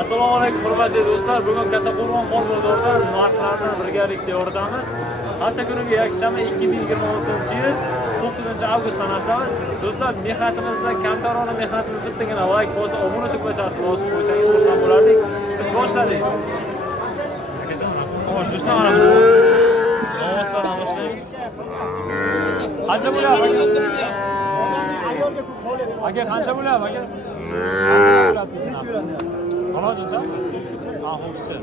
Assalomu alaykum hurmatli do'stlar. Bugun Kattaqo'rg'on mol bozorida narxlarni birgalikda yoritamiz. Hafta kuniga yakshanba 2026-yil 9-avgust sanasimiz. Do'stlar, mehnatimizda kamtarona mehnatimiz bittagina like bo'lsa, obuna tugmachasini bosib qo'ysangiz xursand bo'lardik. Biz boshladik. Xo'sh, do'stlar, mana bu ovozlarni boshlaymiz. Qancha bo'lyapti aka? Aka, qancha bo'lyapti aka? Qancha bo'lyapti? Qancha? Ha, xo'pchi.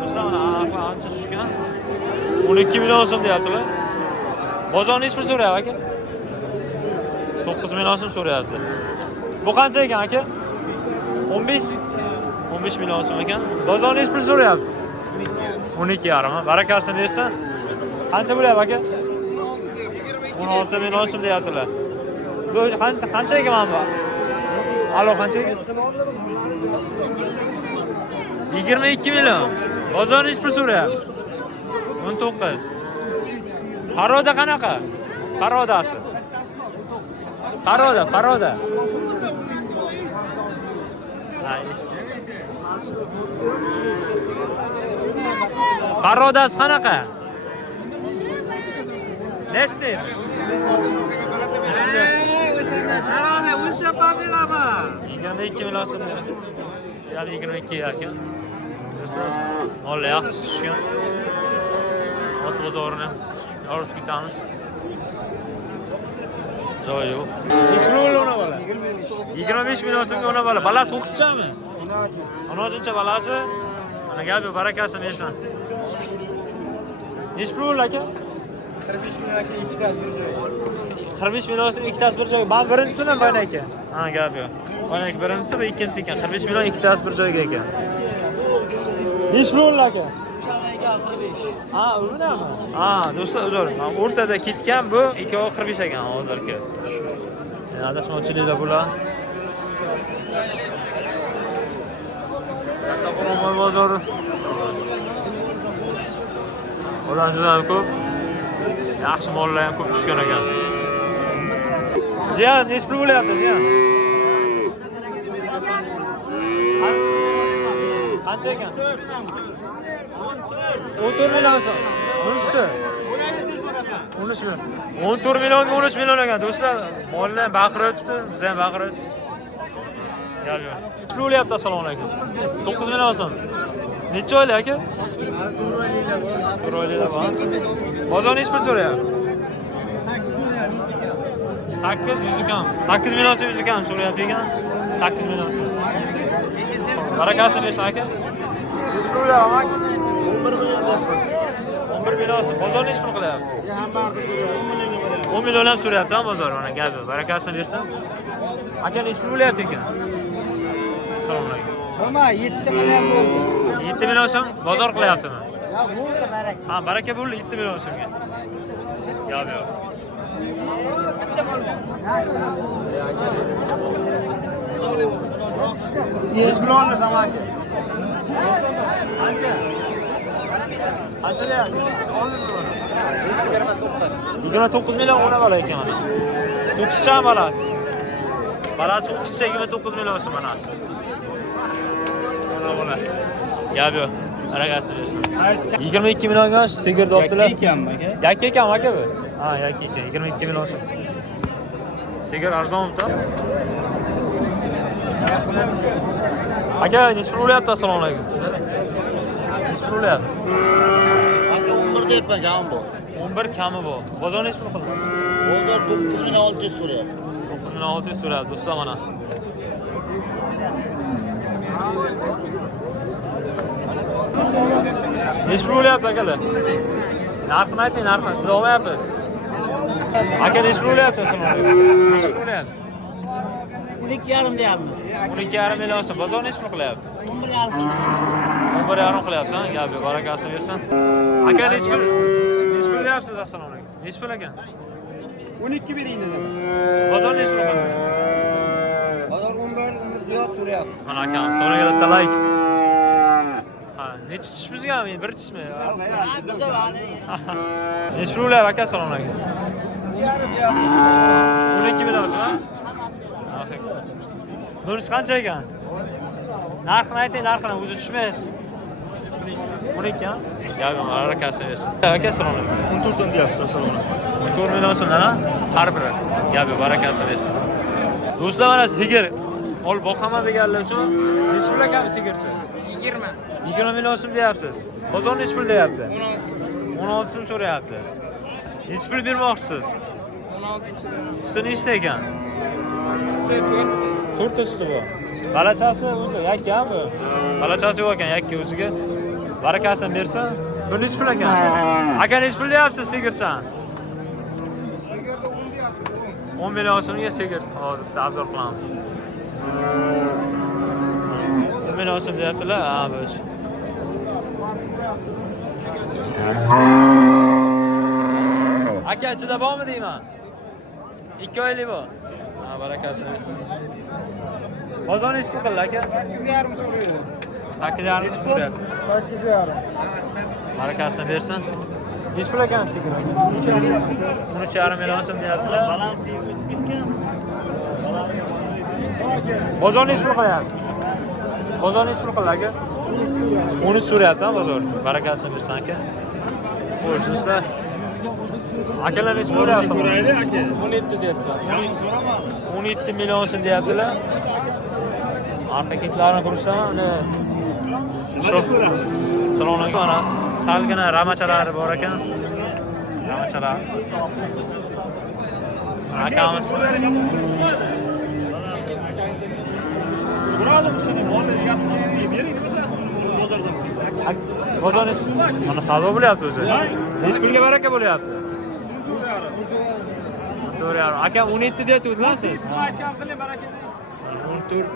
Do'stlar, mana aqli ancha tushgan. 12 million so'm deyaptilar. Bozorni ismi so'rayapti aka? 9 million so'm so'rayapti. Bu qancha ekan aka? 15 million so'm ekan. Bozorni ismi so'rayapti. 12,5. Barakasini bersin. Qancha bo'lyapti aka? 16 million so'm deyaptilar. Bu qancha ekan mana bu? Alo, qancha ekan? 22 million. Bozorni ish pul so'rayapti. 19. Paroda qanaqa? Parodasi. Paroda. Parodasi qanaqa? Nestir. Tarone o'lchab beraman. 22 million so'm. Yani 22 ekan. Do'stlar, mollar yaxshi tushgan. Ot bozorini yoritib ketamiz. Joy yo'q. Necha million ona bola? 25 million so'mga ona bola. Balasi o'qischami? Onojincha balasi. Mana gapi barakasini bersin. Necha pul aka? 45 million aka ikkitasi bir joy. 45 million so'm ikkitasi bir joy. Ben birinchisimi bana aka? Ha, gap yo'q. Bana birincisi va ikkinchisi ekan. 45 million ikkitasi bir joyga ekan. Necha pul aka? Ha, unami? Ha, do'stlar, uzr. O'rtada ketgan bu ikkovi 45 ekan hozirgi. Adashmovchiliklar bular. Kattaqo'rg'on bozori. Odam juda ham ko'p. Yaxshi mollar ham ko'p tushgan ekan. Jiyan, necha pul bo'lyapti, jiyan? Qancha ekan? 14 million so'm. Bunisi? 14 millionga 13 million ekan. Do'stlar, mollar baqirayotibdi, biz ham baqirayotibmiz. Gel. Pul bo'lyapti, assalomu alaykum. 9 million so'm. Necha oylik aka? 4 oyliklar bor. Bozorni ish pul so'rayapti. 8 yuzukam. 8 million so'm yuzukam so'rayapti ekan. 8 million so'm. Barakasini bersin aka. Necha pul bo'lyapti aka? 11 million so'm. Bozorni ish pul qilyapti. 10 million ham so'rayapti ham bozor. Mana gapi. Barakasini bersin. Aka, necha pul bo'lyapti ekan? Assalomu alaykum. Nima 7 million bo'ldi. 7 million so'm bozor qilyaptimi? Ya bo'ldi baraka. Ha, baraka bo'ldi 7 million so'mga. Yo'q. Bitta bo'ldi. Necha millionni zaman aka? Qancha deyapti? 29 million ona bola ekan mana. O'qishcha balasi. Balasi o'qishcha 29 million so'm mana. Mana. Gap yo'q. Barakasini bersin. 22 millionga sigirni olibdilar. Yakka ekanmi aka? Yakka ekan aka bu. Ha, yakka ekan. 22 million so'm. Sigir arzonmi-ta? Aka, necha pul bo'lyapti, assalomu alaykum? Necha pul bo'lyapti? Aka 11 deyapman, kami bor. 11 kami bor. Bozorni necha pul qildi? Bozor 9600 so'rayapti. 9600 so'rayapti, do'stlar mana. Necha pul bo'lyapti akalar? Narxni ayting, narxni. Siz olmayapsiz. Aka, necha pul bo'lyapti, assalomu alaykum? Necha pul bo'lyapti? 12,5 deyapmiz. 12,5 million so'm. Bozor necha pul qilyapti? 11,5 qilyapti, ha? Gapi barakasini bersin. Aka, necha pul? Necha pul deyapsiz, assalomu alaykum? Necha pul ekan? 12 bering dedim. Bozor necha pul qildi? Bozor 11 ziyod so'rayapti. Mana akamiz, to'g'riga bitta like. Ha, necha tish buzganmi? Bir tishmi? Necha pul bo'lyapti aka, assalomu alaykum? 12 million so'm, ha? Bunisi qancha ekan? Narxini ayting, narxini o'zi tushmaysiz. 12 ha? Gapi barakasini bersin. Aka, assalomu alaykum. 14 dan deyapsiz, assalomu alaykum. 4 million so'mdan ha? Har biri. Gapi barakasini bersin. Do'stlar, mana sigir olib boqaman deganlar uchun nech pul ekan sigirchi? 20 million so'm deyapsiz. Bozor nech pul deyapti? 16 so'm so'rayapti. Nech pul bermoqchisiz? 16 so'm. Suti nechta ekan? 4 4 ta suti bor. Balachasi o'zi yakka bu. Balachasi yo'q ekan, yakka o'ziga. Barakasini bersa, bu nech pul ekan? Aka nech pul deyapsiz sigirchan? 10 million so'mga sigir hozir arzon qilamiz. 10 million so'm deyaptilar, ha bu. Aka ichida bormi deyman? 2 oylik bor. Ha, barakasini bersin. Bozor nech pul qildi aka? 8,5 so'raydi. 8,5 so'rayapti. 8,5. Barakasini bersin. Nech pul ekan sigir? 13,5 million so'm deyaptilar. Balansi o'tib ketgan. Bozor nech pul qo'yapti? Bozor nech pul qildi aka? 13 so'rayapti ha bozor. Barakasini bersin aka. Xo'sh, do'stlar. Akalar nech pul beryapti? 17 deyaptilar. 17 million so'm deyaptilar. Arqa ketlarini ko'rsam, uni shu saloniga mana salgina ramachalari bor ekan. Ramachalar. Akamiz. So'radim shuni, mol egasiga bering, nima qilasizmi bozordan? Bozor nech pul? Mana savdo bo'lyapti o'zi. Nech pulga baraka bo'lyapti? 14,5. Aka 17 deyapti-ku siz. Aytgan qiling barakangiz. 14.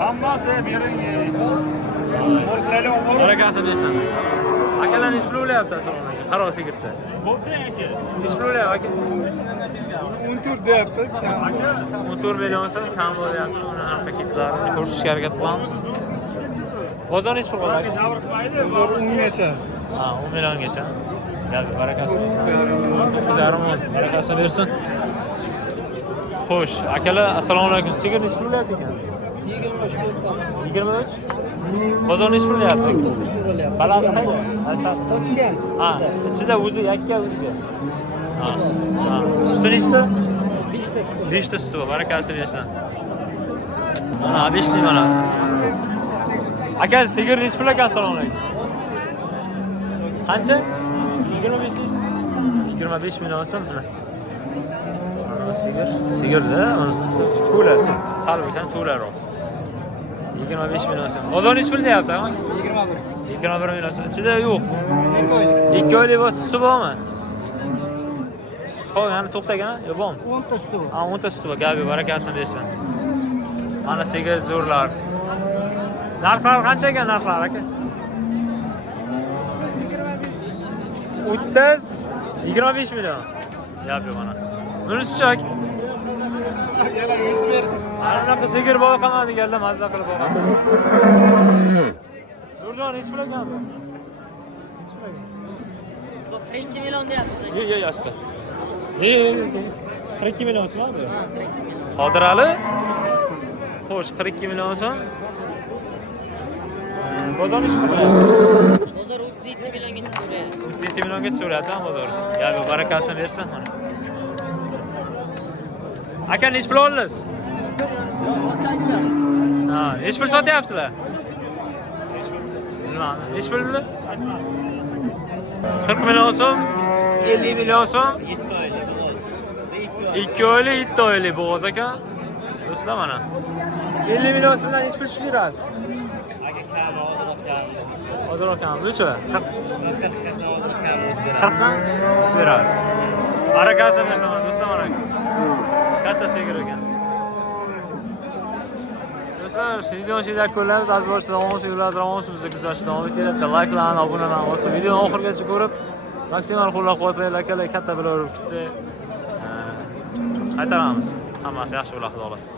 Hammasi bering. Barakasi bersin. Akalar nech pul bo'lyapti saloniga? Qaro sigircha. Bo'pti aka. Nech pul bo'lyapti aka? 14 deyapti. 14 million so'm kam bo'lyapti. Uni arqa ketlarini ko'rishga harakat qilamiz. Bozor nech pul bo'ladi aka? Davr qilmaydi. Bozor 10 gacha. Ha, 10 milliongacha. Gapi barakasi bersin. 9,5 barakasi bersin. Xo'sh, akalar, assalomu alaykum. Sigir nech pul bo'lyapti ekan? 23. Bozor nech pul bo'lyapti? Balasi qayda? Balachasi Ochgan. ha, ichida o'zi yakka o'ziga. Ha. Ha. Suti nechta? 5 ta suti. 5 ta suti bor. Barakasi bersin. Mana 5 ta mana. Aka, sigir nech pul ekan salonlik? Qancha? 25 siz? 25 million so'm. Mana sigirda sut to'la. Sal ekan to'laroq. 25 million so'm. Bozor nech pul deyapti? 21 million so'm. Ichida yo'q. 2 oylik bor, suti bormi? Sut qolgani to'xtagan, yo'q bormi? 10 ta suti. Ha, 10 ta suti bor. Gapi barakasini bersin. Mana sigir zo'rlar. Narxlar qancha ekan narxlar aka? 25 million. Gapi mana. Bunisi chak. Yana 100 ber. Ana bunaqa sigir boqaman deganlar mazza qilib boqaman. Nurjon, nech pul ekan bu? Nech pul ekan? Bu 42 million deyapsiz. Yo, yassa. 42 million so'm bu. Ha, 42 million. Qodir Ali. Xo'sh, 42 million so'm. Bozor nech pul bo'lyapti? Bozor 37 milliongacha so'rayapti. 37 millionga so'rayapti bozor. Gapi barakasini bersin mana. Aka nech pul oldingiz? Ha, nech pul sotyapsizlar? Bilmadim. Nech pul dedi? 40 million so'm, 50 million so'm, 2 oylik, 7 oylik bo'g'oz aka. Do'stlar mana. 50 million so'mdan nech pul tushirasiz? Aka kam hozir kam. Hozir akam, necha? 40 dan berasiz. Barakasini bersin do'stlar mana. Katta sigir ekan. Do'stlar, videoni shunday ko'ramiz. Aziz bo'lsa, bizni kuzatishni davom etinglar. Likelarni, obunalarni bosib, videoni oxirigacha ko'rib, maksimal qo'llab-quvvatlaylik akalar. Katta bo'lib kutsa, qaytaramiz. Hammasi yaxshi bo'ladi, xudo xolasa.